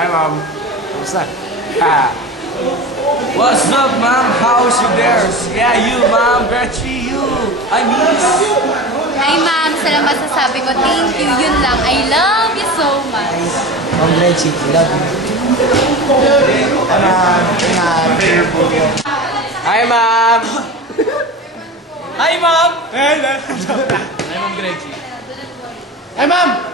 Hi, Mom. Kamusta? Ah. What's up, Mom? How's you there? Yeah, you, Mom. Gretchen, you. I miss. Hi, Ma'am. Salamat sa sabi ko. Thank you. Yun lang. I love you so much. Mom Gretchen, love you. Hi, Mom. Hi, Mom. Hi, Mom Gretchen. Hi, Mom.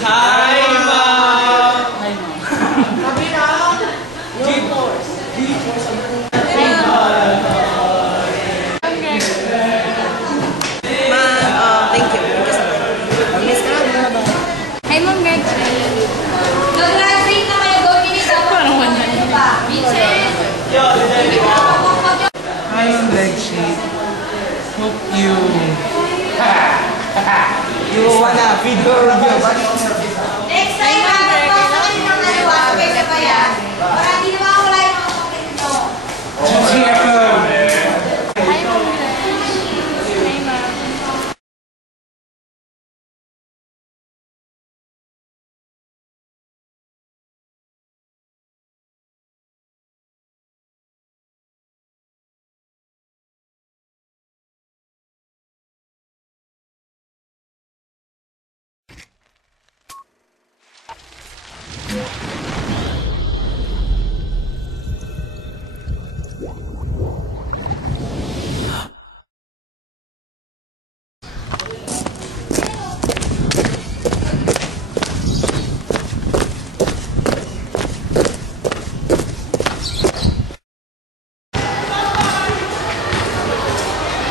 Hi, Mom. Hi, Ma'am. Thank you. Miss ka na ba? Hi, Ma'am Gretchen. Nag-graduate na kayo doon. Parang wala na. Hi, Mom Gretchen. Hope you wanna feed your Next time, magpapasok kayo ng aliwas kayo sa bayan. Para di naman ako lang yung mga kapatid nyo. Hi, Ma'am Gretchen. Hi, Ma'am.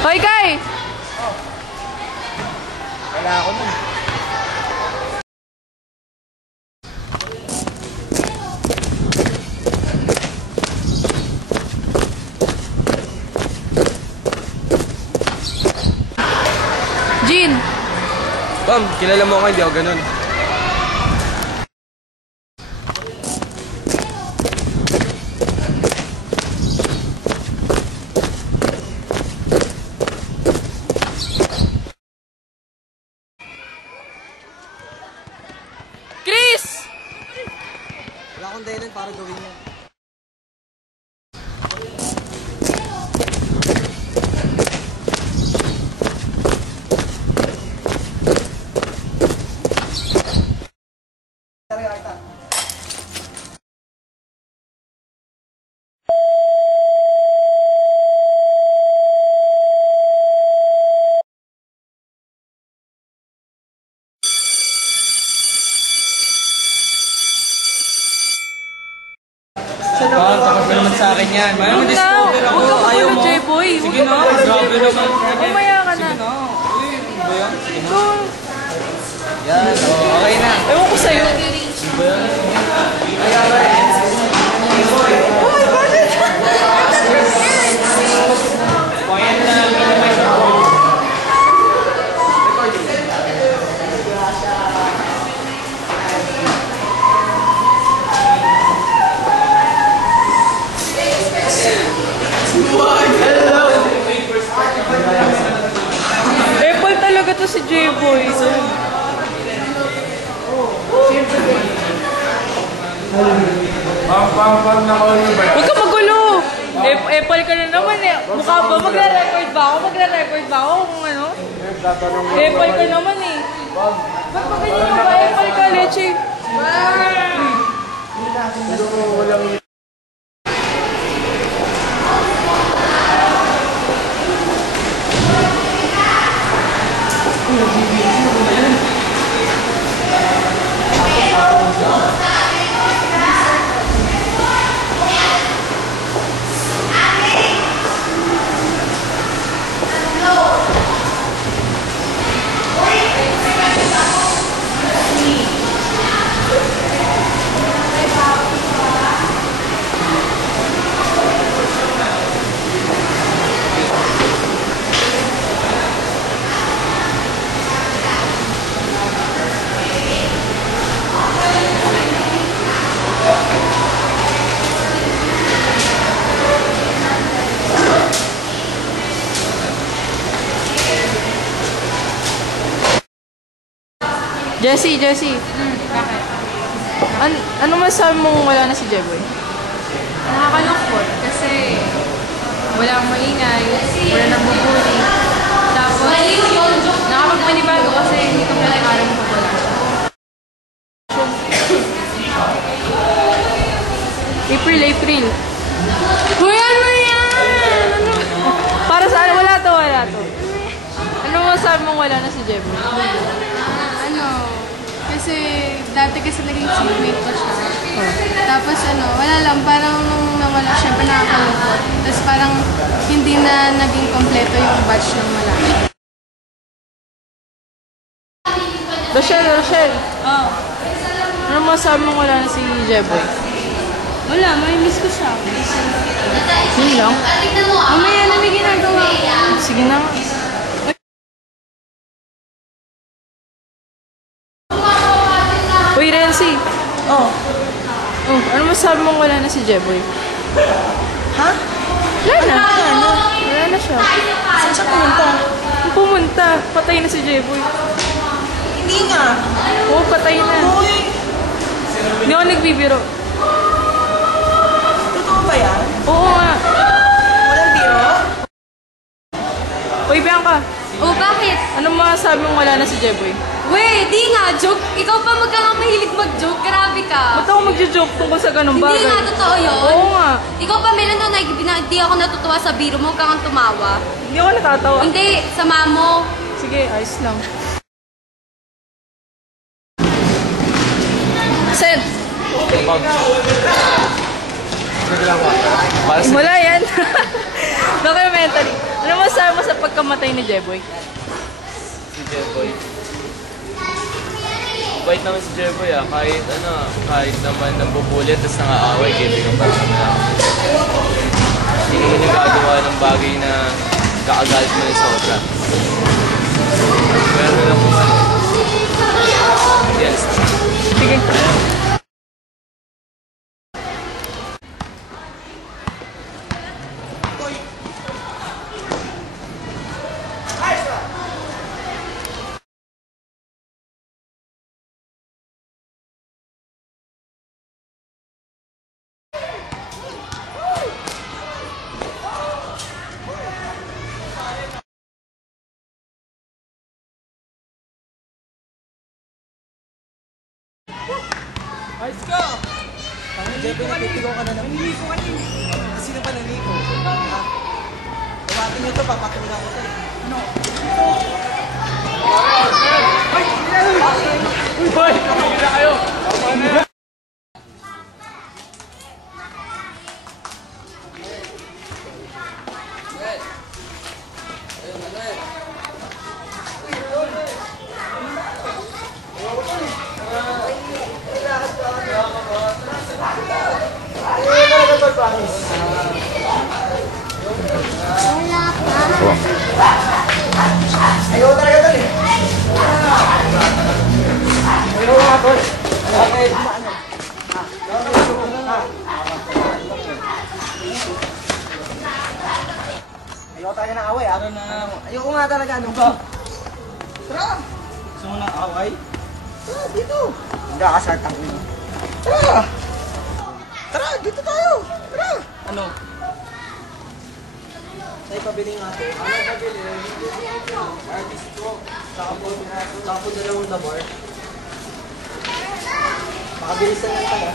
Hoy, Kai! Wala ako nun. Jean! Ma'am, kilala mo ako, hindi ako ganun. Chris! Wala akong dahilan para gawin yan. Takot ka naman sa akin yan. Maya mo discover ako. Huwag ka Ayaw magulo, mo. J-boy. Sige na, grabe naman. Umaya ka na. Sige na. Uy, ano ba yan? Sige na. Go. Yan, okay na. Ewan ko sa'yo. Apple talaga to si J-boy. Pang na ko ba? Huwag ka magulo. Apple ka na naman eh. Mukha ba? Magre-record ba ako? Magre-record ba ako kung ano? Apple ka naman eh. Ba't ba ganyan ka ba? Apple ka, leche. Jessie. Bakit? Ano masabi mong wala na si Jeboy? Nakakalungkot kasi walang maingay, wala nang bubuli. Tapos, nakapagpanibago kasi hindi ko pinag-alam ko wala siya. April. Kuya, ano yan? Para saan? Wala to. Ano masabi mong wala na si Jeboy? Kasi dati kasi naging seatmate ko siya. Tapos wala lang, parang nung nawala, syempre nakakalungkot. Tapos parang hindi na naging kompleto yung batch ng Malashi. Rochelle. Oh. Ano masabi mong wala na si Jeboy? Wala, may miss ko siya. Yun lang. Mamaya na may ginagawa ko. Sige na. Uy, Renzi. Oh. Ano masabi mong wala na si Jeboy? Ha? Wala na siya. Saan siya pumunta? Pumunta. Patay na si Jeboy. Hindi nga. Oo, patay na. Uy, Hindi ako nagbibiro. totoo ba yan? Oo nga. Walang biro? Uy, Bianca. Oh, bakit? Ano masabi mong wala na si Jeboy? Weh, di nga, joke. Ikaw pa mahilig mag-joke. Grabe ka. Ba't ako magjo-joke tungkol sa ganung bagay? Hindi nga totoo yun. Oo nga. Ikaw pa, meron na hindi ako natutuwa sa biro mo, huwag kang tumawa. Hindi ako natatawa. Hindi, sama mo. Sige, ayos lang. Sen! Wala yan. Documentary. Ano masabi mo sa pagkamatay ni Jeboy? Si Jeboy. Bait naman si Jeboy kahit naman nambubulit tapos nangaaway, kaibigan pa rin naman ako. Hindi naman yung gagawa ng bagay na kakagalit mo ng sobra. Pero lang kung ano. Yes. Sige. Let's go! Jeboy, napitigaw ka na naman. Naniligo ka din. Sino pa naniligo? Ha? Tumating nyo ito, papatulang ko ito. Ano? Uy, boy! Kamigil na kayo! Tama na yan! Ayaw talaga ito eh. Ayaw nga ito. Ayaw talaga ng away. Ayaw nga talaga. Ano ba? Tara! Gusto mo ng away? Tara, dito. Hindi akasartang mo. Tara! Tara, dito tayo. Tara! Ano? Sa'yo pabili nga ito. Ano pabili? Artist ko. Saka po dalawang damor. Makabilisan lang tayo.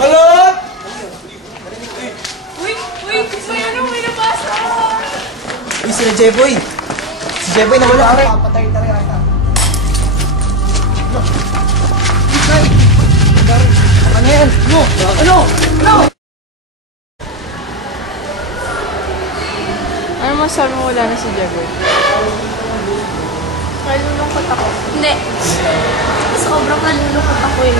Balot! Uy, may nabasa. Uy, sila Jeboy. Si Jeboy na wala. Papatay talaga ata. Ano yan? Ano? Ano masabi mo wala na si Jeboy? Nalulungkot ako. Hindi. Sobrang nalulungkot ako eh.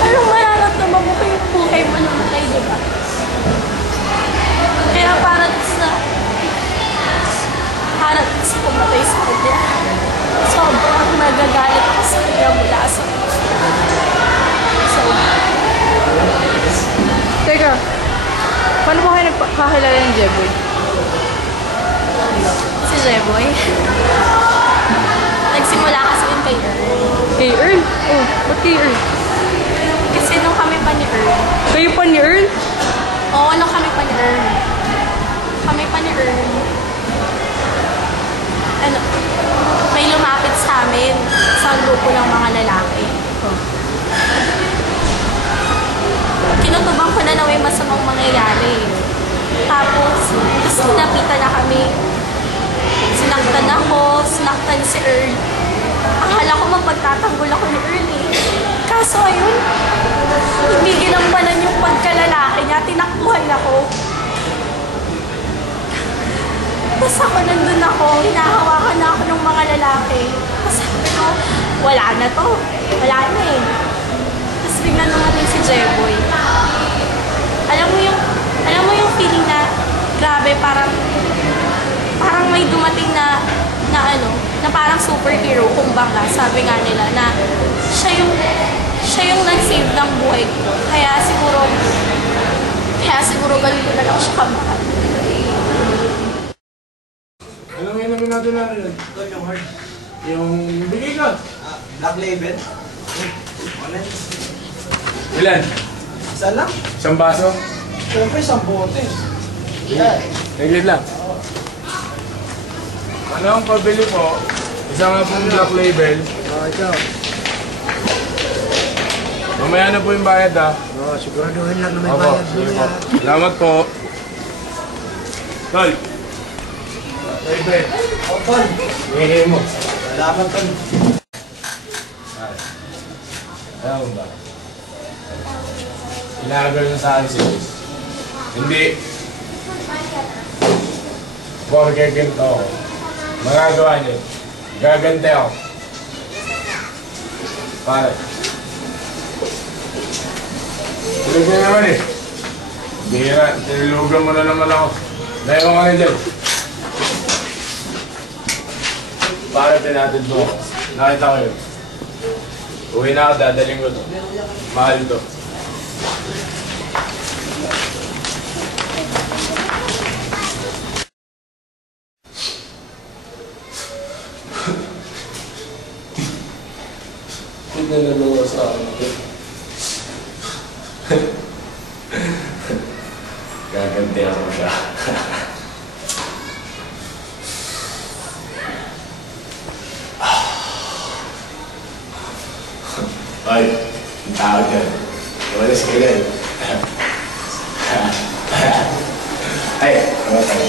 Anong mararamdaman mo kung yung buhay mo namatay, di ba? Kaya parang sa pumatay sa kanya, sobrang nagagalit ako sa kanya mula sa Teka, paano ba kayo nagkakilala ng Jeboy? si Jeboy. Nagsimula kasi yung kay Ba't kay Earl? Kasi nung kami pa ni Earl. Kayo pa ni Earl? Oo, nung kami pa ni Earl. Kami pa ni Earl. Ano, may lumapit sa amin sa grupo ng mga lalaki. Kinutuban ko na may masamang mangyayari. Tapos, sinapitan na kami. Sinaktan ako, sinaktan si Earl. Akala ko mapagtatanggol ako ni Earl eh. Kaso ayun, hindi ginampanan yung pagkalalaki niya, tinakbuhan ako. Tapos ako nandun ako, hinahawakan na ako ng mga lalaki. Tapos sabi ko, wala na to. Wala na eh. Tapos bigla naman si Jeboy. Alam mo yung feeling na, grabe, parang may dumating na parang superhero, kumbaga, sabi nga nila, na siya yung nag-save ng buhay ko. Kaya siguro ganun ko na lang siya kamahal. Anong inumin natin na rin? Ito yung hard. Yung bigay ka. Black label. Ilan? Isa lang. Isang baso? Siyempre, isang bote. Naglit lang. Ano ang pabili po? Isa nga pong black label. Ito. Mamaya na po yung bayad ha. Siguraduhin lang na may Opo, bayad sige doon po. Salamat po. Tol. Label. Tol. Hingin mo. Salamat, Tol. Alam mo ba? Inagal na sa akin si Luis. Hindi. Porque ganito ako. Magagawa niyo. Gagante ako. Pare. Tulog na naman eh. Bihira. Tinilugan mo na naman ako. Dahil ko ka na dyan. Pare, tinatid mo ako. Nakita ko yun. Uwi na ako, dadaling ko to. Mahal to. Hindi na nalawa sa akin. Gaganti ako siya. Ay, ang tao dyan. Walis ka yan. Ay, ano tayo?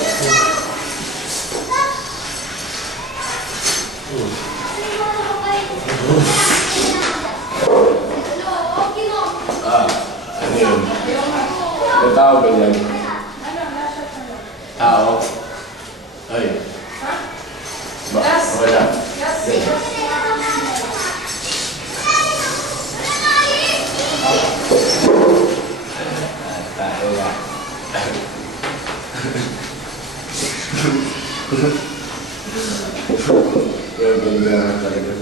Ano yun? May tao ba dyan? Tao? Ay. Wala. Ganda talaga.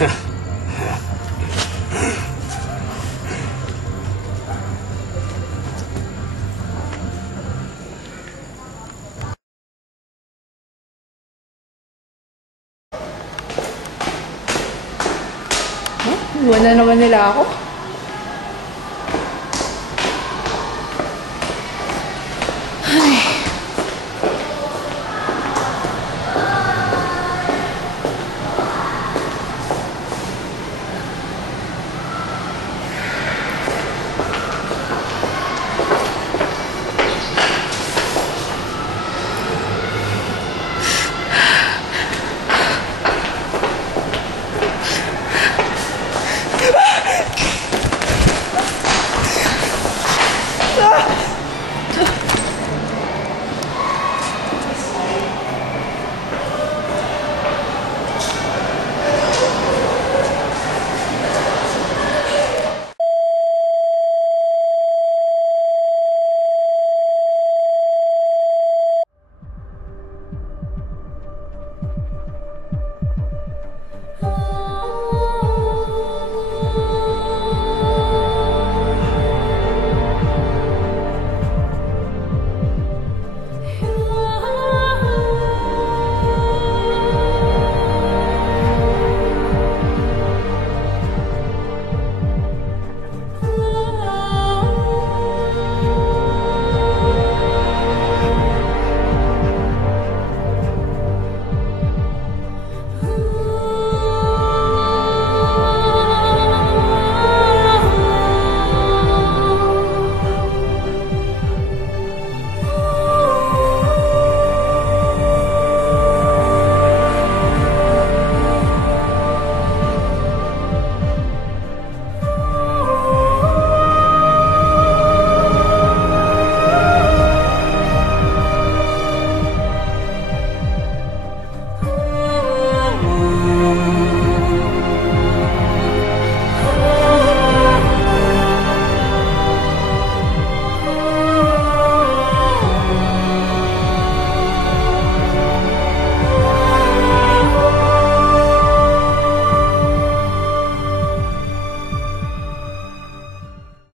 Iwan na naman nila ako.